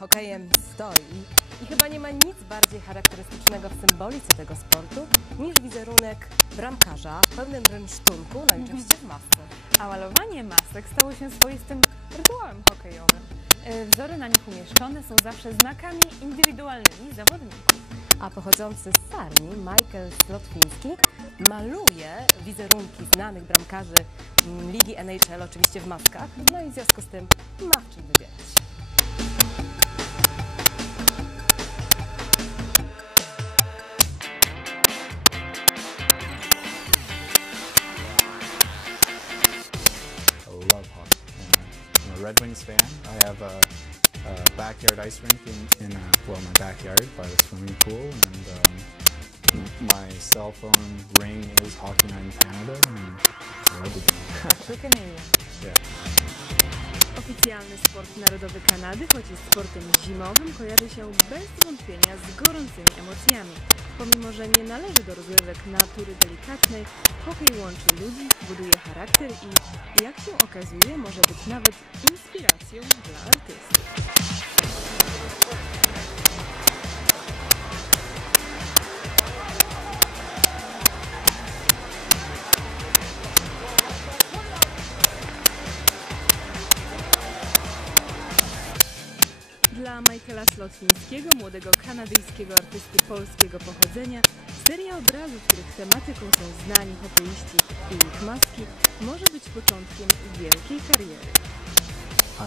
hokejem stoi i chyba nie ma nic bardziej charakterystycznego w symbolice tego sportu niż wizerunek bramkarza w pełnym rynsztunku, no i oczywiście w masce. A malowanie masek stało się swoistym rytuałem hokejowym. Wzory na nich umieszczone są zawsze znakami indywidualnymi zawodników. A pochodzący z Sarni Michael Slotwinski maluje wizerunki znanych bramkarzy ligi NHL, oczywiście w maskach, no i w związku z tym ma w czym wybierać. I love hockey. I'm a Red Wings fan. I have a backyard ice rink in well, my backyard by the swimming pool, and my cell phone ring is Hockey Night in Canada, and I love the game. True Canadian. Yeah. Oficjalny sport narodowy Kanady, choć jest sportem zimowym, kojarzy się bez wątpienia z gorącymi emocjami. Pomimo że nie należy do rozrywek natury delikatnej, hokej łączy ludzi, buduje charakter i, jak się okazuje, może być nawet inspiracją dla artystów. Dla Michaela Slotwińskiego, młodego kanadyjskiego artysty polskiego pochodzenia, seria obrazów, których tematyką są znani hokeiści i ich maski, może być początkiem wielkiej kariery.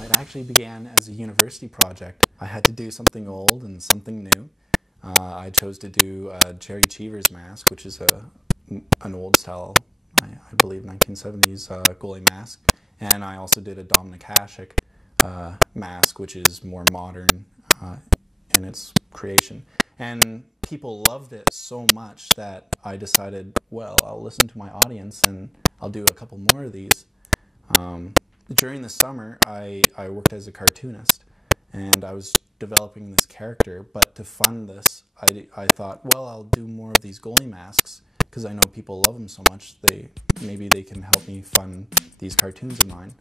It actually began as a university project. I had to do something old and something new. I chose to do Jerry Cheever's mask, which is an old style, I believe 1970s goalie mask. And I also did a Dominic Hasek mask, which is more modern in its creation. And people loved it so much that I decided, well, I'll listen to my audience and I'll do a couple more of these. During the summer, I worked as a cartoonist, and I was developing this character, but to fund this, I thought, well, I'll do more of these goalie masks, because I know people love them so much, maybe they can help me fund these cartoons of mine.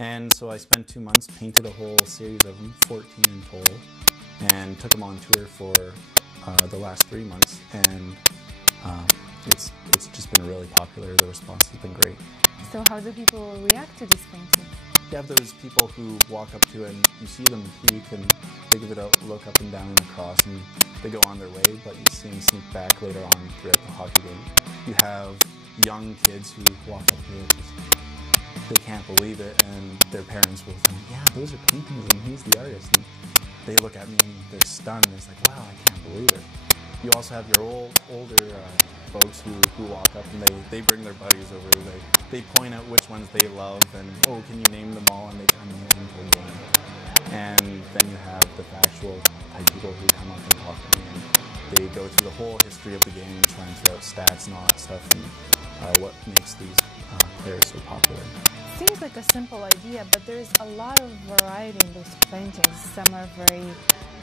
And so I spent 2 months, painted a whole series of them, 14 in total, and took them on tour for the last 3 months, and it's just been really popular. The response has been great. So how do people react to these paintings? You have those people who walk up to it and you see them, they give it a look up and down and across, and they go on their way, but you see them sneak back later on throughout the hockey game. You have young kids who walk up to it, they can't believe it, and their parents will think, yeah, those are paintings and he's the artist. And they look at me and they're stunned, and it's like, wow, I can't believe it. You also have your older folks who walk up and they bring their buddies over. They point out which ones they love and, oh, can you name them all? And they kind of name the game. And then you have the factual type people who come up and talk to me, and they go through the whole history of the game and try and throw out stats and all that stuff, and what makes these players so popular. Seems like a simple idea, but there's a lot of variety in those paintings. Some are very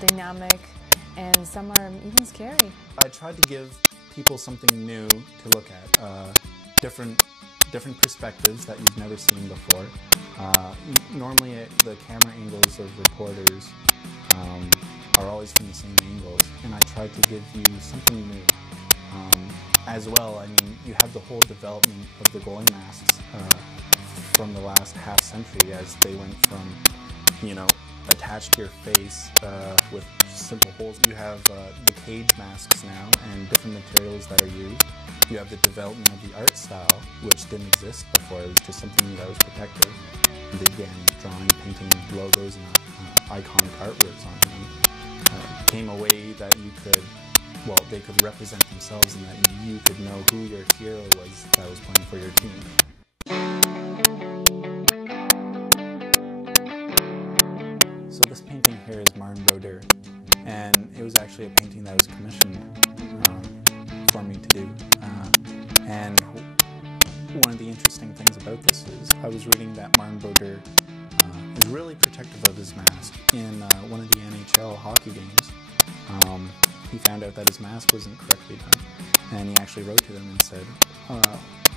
dynamic, and some are even scary. I tried to give people something new to look at, different perspectives that you've never seen before. Normally the camera angles of reporters are always from the same angles, and I tried to give you something new. As well, I mean, you have the whole development of the goalie masks from the last half century, as they went from, attached to your face with simple holes. You have the cage masks now and different materials that are used. You have the development of the art style, which didn't exist before. It was just something that was protective. And they began drawing, painting logos and iconic artworks on them. It became a way that they could represent themselves, and that you could know who your hero was that was playing for your team. So this painting here is Martin Brodeur, and it was actually a painting that was commissioned for me to do. And one of the interesting things about this is I was reading that Martin Brodeur is really protective of his mask. In one of the NHL hockey games, he found out that his mask wasn't correctly done, and he actually wrote to them and said,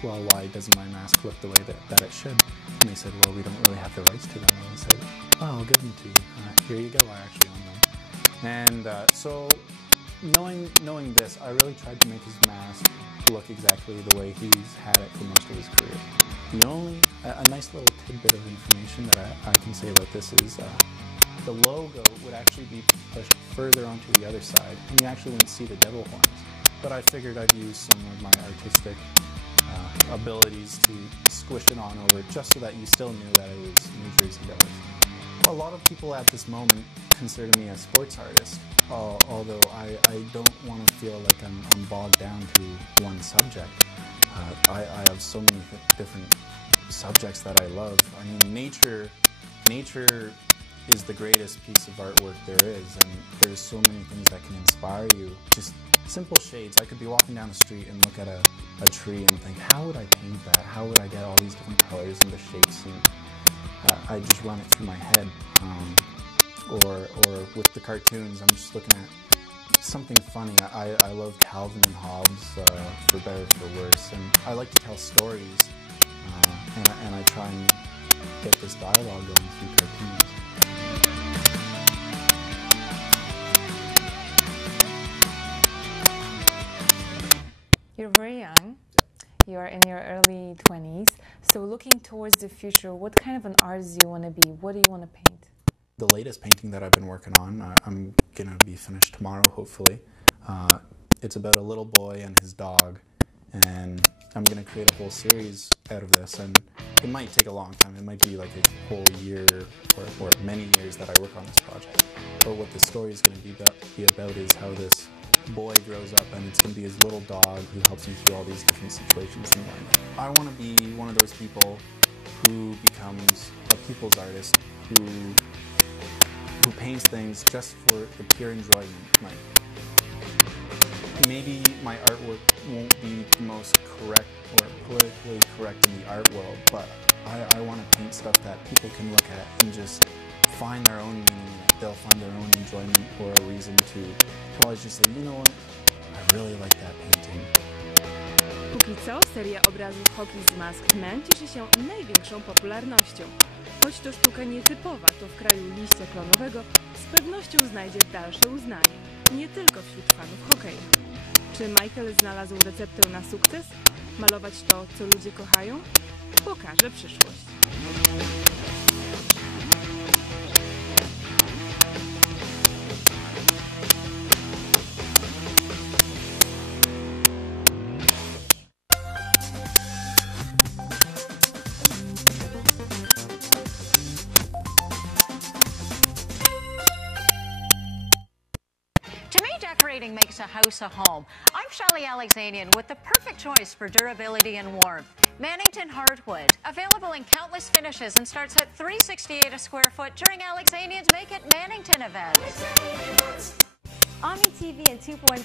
well, why doesn't my mask look the way that it should? And they said, well, we don't really have the rights to them. And he said, Oh, I'll give them to you. Here you go, I actually own them. And so, knowing this, I really tried to make his mask look exactly the way he's had it for most of his career. A nice little tidbit of information that I can say about this is the logo would actually be pushed further onto the other side, and you actually wouldn't see the devil horns. But I figured I'd use some of my artistic abilities to squish it on over just so that you still knew that it was New Jersey Devils. A lot of people at this moment consider me a sports artist, although I don't want to feel like I'm bogged down to one subject. I have so many different subjects that I love. I mean, nature is the greatest piece of artwork there is, and there's so many things that can inspire you. Just simple shades. I could be walking down the street and look at a tree and think, how would I paint that? How would I get all these different colors and the shapes? And I just run it through my head. Or with the cartoons, I'm just looking at something funny. I love Calvin and Hobbes, for better or for worse, and I like to tell stories, and I try and get this dialogue going through cartoons. You're very young. You are in your early 20s. So looking towards the future, what kind of an artist do you want to be? What do you want to paint? The latest painting that I've been working on, I'm going to be finished tomorrow, hopefully. It's about a little boy and his dog, and I'm going to create a whole series out of this, and it might take a long time. It might be like a whole year or many years that I work on this project. But what the story is going to be about is how this boy grows up, and it's going to be his little dog who helps him through all these different situations in life. I want to be one of those people who becomes a people's artist, who paints things just for the pure enjoyment. Like, maybe my artwork won't be the most correct or politically correct in the art world, but I want to paint stuff that people can look at and just find their own meaning in it. They'll find their own enjoyment or a reason to always just say, you know what, I really like that painting. Póki co seria obrazów Hockey z Masked Man cieszy się największą popularnością. Choć to sztuka nietypowa, to w kraju liścia klonowego z pewnością znajdzie dalsze uznanie, nie tylko wśród fanów hokeja. Czy Michael znalazł receptę na sukces? Malować to, co ludzie kochają? Pokaże przyszłość. Decorating makes a house a home. I'm Shelley Alexanian with the perfect choice for durability and warmth. Mannington Hardwood, available in countless finishes and starts at $368 a square foot during Alexanian's Make It Mannington event. OMNI TV and 2.1